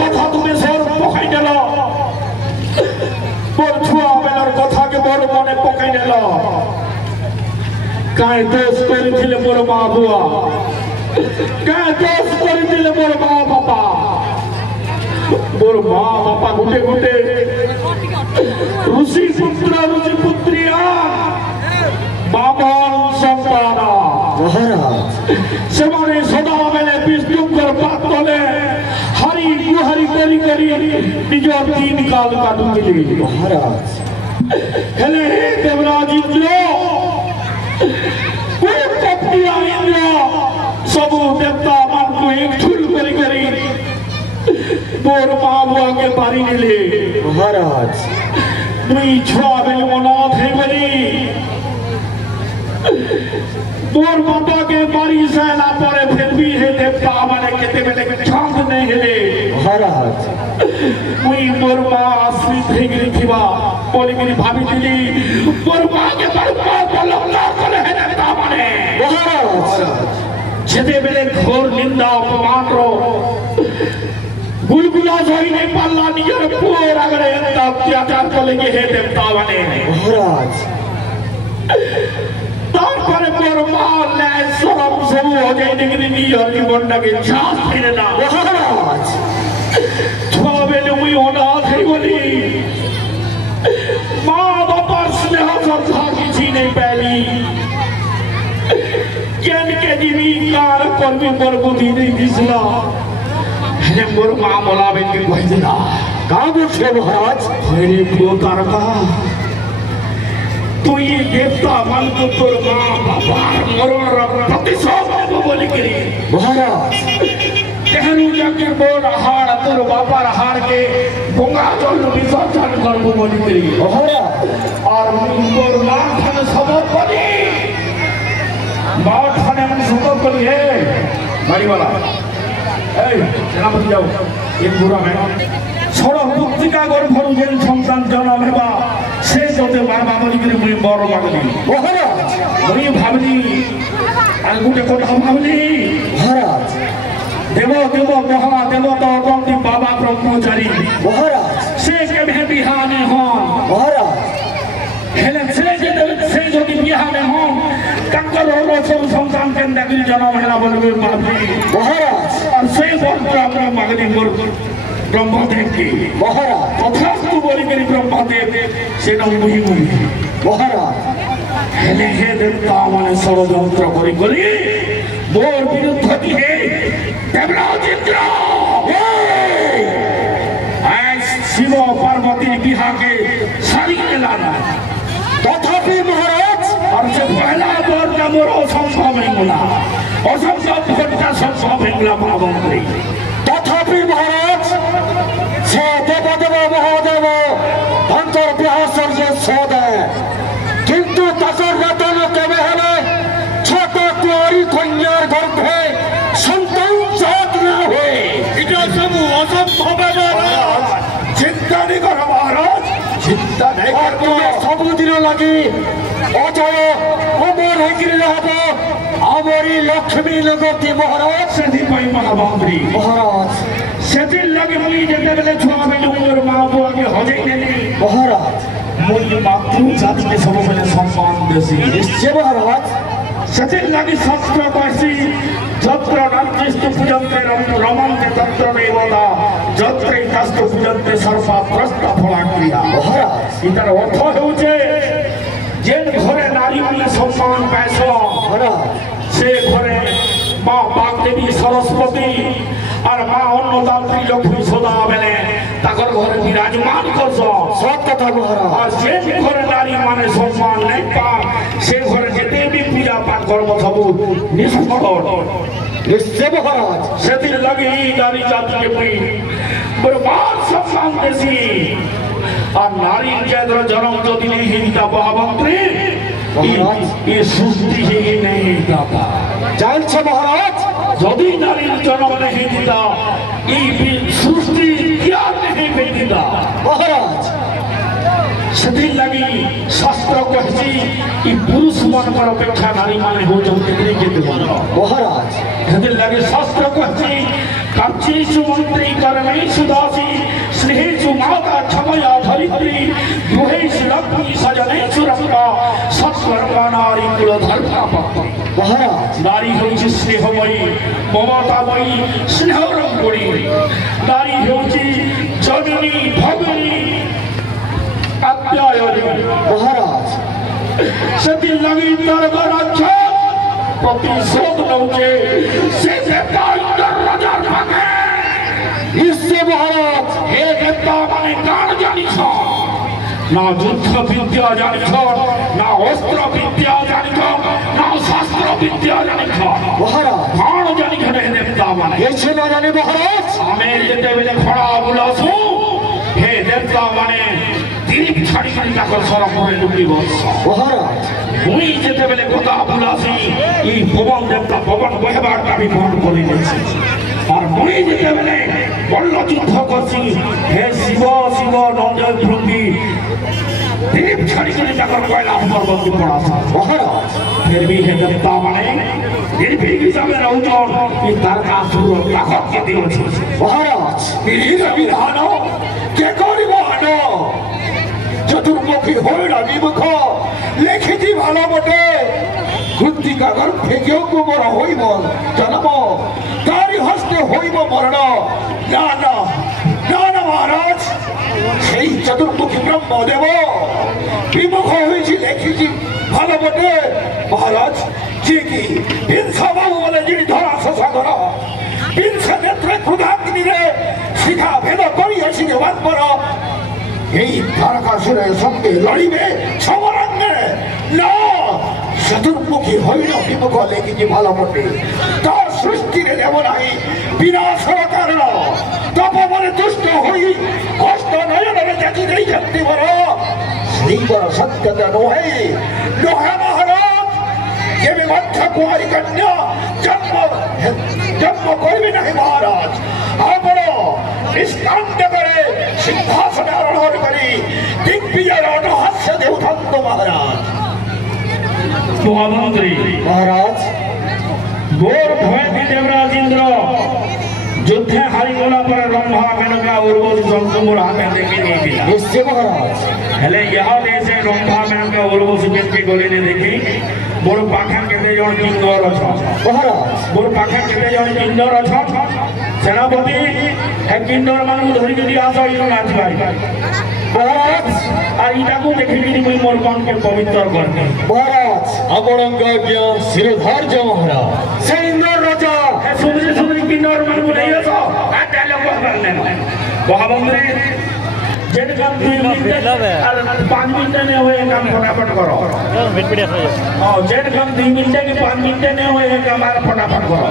কথা তুমি সর পকাই দিল মোর ছুয়া বেলার কথাকে বড় মনে পকাই দিল কায় দোষ করেছিলে মোর মা বুয়া কায় দোষ করেছিলে মোর মা বাবা মোর মা বাবা গুটে গুটে ঋষি পুত্রিয়া বামন সন্তান মহারাজ সেমানে সদা বেলে বিষ্ণুকর পাত তলে হরি গুহারি করি করি নিজের দিন কাল কাটুছিলে মহারাজ হেলে হে দেবরাজ ইন্দ্র ইন্দ্র সবু দেবতা মানকু একঠুল করি করি মোর মা বুয়াকে বাড়ি নিলে মহারাজ তুই ছুয়া বেলে অনাথ হয়ে বলি मोर माता के बारी से ना पड़े फिर भी है देवता हमारे कहते बेले चांद नहीं हिले महाराज मुई मोर माँ आश्रित है गिरी थीवा बोली मेरी भाभी दिली मोर माँ के बर्बाद बोलो ना करे है देवता हमारे महाराज छेदे बेले घोर निंदा अपमान रो गुलगुला जोई नहीं पाला नियर पूर अगर इंदा अत्याचार करेंगे है देवता हमारे महाराज তারপরে মোর মা ন্যায় সরম সবু হয়ে ডিগ্রি নিয়ে জীবনটাকে চাষ ফিরে না মহারাজ ছবেলে মুই অনাথ হয়ে বলি মা বাবার স্নেহ শ্রদ্ধা কিছু নেই পেলি কেনকে দিবি কার করবি মোর বুদ্ধি নেই দিছিল হেলে মোর মা বলাবে কি কইতে না কা বলছে মহারাজ হেরে প্রিয় তারকা তুই দেবতা মানতো তোর মা বাবার মরণর প্রতিশোধ নেব বলি করি মহারাজ কেহরু যাকে বোর হাড় তোর বাবার হাড়কে গঙ্গা জল বিসর্জন করবো বলি করি মহারাজ আর তোর মা খানে সবর করি মা খানে আমি সবর করি হে বাড়িওয়ালা এই সেনাপতি যাও এক বুড়া মেয়ে সড়ক পত্রিকা গর্ভরু যেন সন্তান জন্ম হেবা সে যতে বাবা বলি করে মুই বড় ভাবলি মহারাজ মুই ভাবলি আর গোটে কথা ভাবলি মহারাজ দেব দেব মহাদেব তন্তি বাবা ব্রহ্মচারী মহারাজ সে কেবে বিহানে হন মহারাজ হেলে সে যদি বিহানে হন তাঙ্কর রসম সন্তান কেন্দ্র জন্ম হেলা বলবে ভাবলি মহারাজ আর সেই বর্ষ আমরা মাগলি ব্রহ্মদেবকে মহারাজ তথাস্তু বলি করি ব্রহ্মদেব সেটা মুহি মুহি মহারাজ হেলে হে দেবতা মানে ষড়যন্ত্র করি করি মোর বিরুদ্ধে দিয়ে দেবরাজ ইন্দ্র আজ শিব পার্বতীর বিহাকে সারিয়ে নিলাম তথাপি মহারাজ আর সে পয়লা বরটা মোর অসম্ভব হইগুলা অসম্ভব ভোটটা সম্ভব হইগুলা মহামন্ত্রী তথাপি মহারাজ সে দেবদেব মহাদেব অন্তর বিহাসর্য সদে কিন্তু তাকর রতন কেবে হলে ছোট কুয়ারি কন্যার গর্ভে সন্তান জাত না হয়ে এটা সব অসম্ভব মহারাজ চিন্তা নেই করো মহারাজ চিন্তা নেই করো ସବୁଦିନ ଲାଗି ଅଜୟ ଅମର ହେଇକିରି ରହିବ ଆମରି ଲକ୍ଷ୍ମୀ ନଗତି ମହାରାଜ ସେଥିପାଇଁ ମହାମନ୍ତ୍ରୀ ମହାରାଜ ସେଥିର ଲାଗି ମୁଇଁ ଯେତେବେଳେ ଛୁଆ ବେଳୁ ମୋର ମା ବୁଆକେ ହଜେଇ ନେଲି ମହାରାଜ ମୁଇଁ ମାତୃ ଜାତିକେ ସବୁବେଳେ ସମ୍ମାନ ଦେସି ନିଶ୍ଚୟ ମହାରାଜ ସେଥିର ଲାଗି ଶାସ୍ତ୍ର କହିସି ଯତ୍ର ନାର୍ଯ୍ୟସ୍ତୁ ପୂଜନ୍ତେ ରମନ୍ତେ ତତ୍ର ଦେବତା ଯତ୍ରେ ତାସ୍ତୁ ପୂଜନ୍ତେ ସର୍ବା ତ୍ରସ୍ତ ଫଳାକ୍ରିୟା ମହାରାଜ ଏଟାର ଅର୍ଥ ହେଉଛି ଯେନ୍ ଘରେ ନାରୀମାନେ ସମ୍ମାନ ପାଇଛ ମହାରାଜ ସେ ଘରେ মা বাগদেবী সরস্বতী আর মা অন্নদাত্রী লক্ষ্মী সদা বেলে তাকর ঘরে বিরাজমান করছ সব কথা মহারাজ আর যে ঘরে নারী মানে সম্মান নাই পা সে ঘরে যেতে বি পূজা পাঠ করব সবু নিষ্ফল নিশ্চয় মহারাজ সেদিন লাগে এই নারী জাতিকে মুই বরবাদ সম্মান দেছি আর নারীর যাদের জন্ম যদি নেই হিংসা মহামন্ত্রী ये सृष्टि ही नहीं दाता জানছে মহারাজ यदि नारी जन्म नहीं दिता ये सृष्टि क्या नहीं देता মহারাজ सेदिन लगी शास्त्र कहछि कि पुरुष मनकर अपेक्षा नारी माने हो जाते के देव মহারাজ सेदिन लगी शास्त्र कहछि कर्चेषु मंत्री कर्मेषु दासी स्नेहेषु माता क्षमया धरित्री गृहेषु लक्ष्मी सजनेषु रम्भा सत्कर्मा नारी कुल धर्मा पत्नी। महाराज नारी होउछि स्नेहमयी ममतामयी स्नेहरंगुणी। नारी होउछि जननी भगिनी आप्यायनी। महाराज सेति लगी दरबार अच्छा प्रतिशोध नौचे से देवता इंद्र राजा भागे। इससे महाराज हे देवता माने कान जानी छो ना युद्ध विद्या जानी छो ना अस्त्र विद्या जानी छो ना शास्त्र विद्या जानी छो। महाराज कान जानी छो हे देवता माने ऐसे ना जाने महाराज आमे जेते बेले खड़ा बुलासु हे देवता माने दिलीप छाड़ी कर जाकर सरम में लुटी बस। महाराज मुई जेते बेले কথা বুলাছি এই ভবন দেবতা ভবন বহেবারটা আমি বন্ধ করে দিয়েছি। আর মুই যেতে বেলে বল্ল যুদ্ধ করছি হে শিব শিব নন্দন ভৃঙ্গি দিলীপ ছাড়ি করে যাकर কয়লা পর্বত পড়াছে। महाराज फिर भी हे देवता माने दिलीप হিসাবে রৌজন এই তারকাসুর তাকত কে দিয়েছে। महाराज বিধির বিধান কে করিব আনো চতুর্মুখী হইরা বিমুখ লেখিতি ভালো বটে কুন্তিকা গর্ভে কেউ কুমর হইব জন্ম তারি হস্তে হইব মরণ। না না না না মহারাজ সেই চতুর্মুখী ব্রহ্মদেব বিমুখ হয়েছি লেখিতি ভালো বটে। মহারাজ যে কি হিংসা বাবু বলে যিনি ধরা শশা ধরা হিংসা নেত্রে ক্ষুধাগ্নিরে শিখা ভেদ করিয়াছি দেবান পর এই তারকাসুরের সঙ্গে লড়িবে সমরাঙ্গে। না চতুর্মুখী হইল বিমুখ লেখিছি ভালো বটে তার সৃষ্টিরে দেব নাই বিনাশর কারণ তপবনে তুষ্ট হই কষ্ট নয়নরে দেখি দেই শক্তি বড় সেই বড় সত্যতা নহে নহে মহারাজ কেবে মধ্যা কুমারী কন্যা জন্ম করবে নাহি মহারাজ। আপন নিষ্কান্ত করে সিংহাসনে আরোহণ করি দিগ্বিজয়ের অটহাস্য দেবধন্ত মহারাজ। মহামন্ত্রী महाराज গোর ভয়তি দেবরাজ ইন্দ্র যুদ্ধে হারিগলা পরে রম্ভা মেনকা উর্বশী শঙ্কুমুর হাতে দেখি নিয়ে দিলা। इससे महाराज हेले यहाँ देशे रंभा मेनका उर्वशी के गलिने देखी मोर पाखे केते जण किंगर अछ। महाराज मोर पाखे केते जण किंगर अछ सेनापति ए किंगर मानु धरि जदि आसो इनो नाच भाई। महाराज आ इटा को देखि कि मुई मोर मन के पवित्र करते। महाराज आपणक आज्ञा शिरोधार्य महाराज से इंद्र राजा ए सुमरी सुमरी किंगर मानु नहीं आसो आ डायलॉग करने महामंत्री जेन काम 2 मिनट और 5 मिनट ने होए काम फटाफट करो। हां जेन काम 2 मिनट के 5 मिनट ने होए काम फटाफट करो।